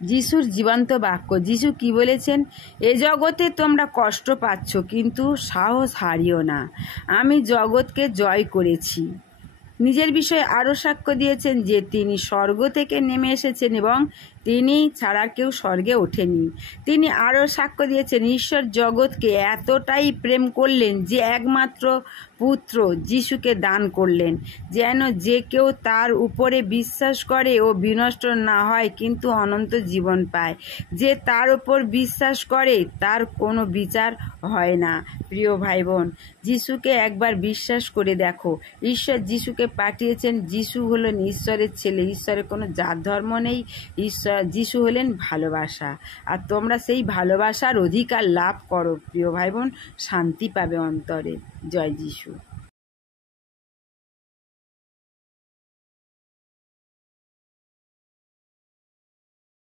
যিশুর জীবন্ত বাক্য। যিশু কি বলেছেন? এ জগতে তোমরা কষ্ট পাচ্ছ, কিন্তু সাহস হারিও না, আমি জগৎকে জয় করেছি। নিজের বিষয়ে আরও সাক্ষ্য দিয়েছেন যে তিনি স্বর্গ থেকে নেমে এসেছেন এবং তিনি ছাড়া কেউ স্বর্গে ওঠেনি। তিনি আরও সাক্ষ্য দিয়েছেন ঈশ্বর জগৎকে এতটাই প্রেম করলেন যে একমাত্র পুত্র যিশুকে দান করলেন, যেন যে কেউ তার উপরে বিশ্বাস করে ও বিনষ্ট না হয় কিন্তু অনন্ত জীবন পায়। যে তার উপর বিশ্বাস করে তার কোনো বিচার হয় না। প্রিয় ভাই বোন, যিশুকে একবার বিশ্বাস করে দেখো। ঈশ্বর যিশুকে পাঠিয়েছেন। যিশু হলেন ঈশ্বরের ছেলে। ঈশ্বরের কোনো জাত ধর্ম নেই। যিশু হলেন ভালোবাসা। আর তোমরা সেই ভালোবাসার অধিকার লাভ করো প্রিয় ভাই বোন, শান্তি পাবে অন্তরে। জয় যিশু।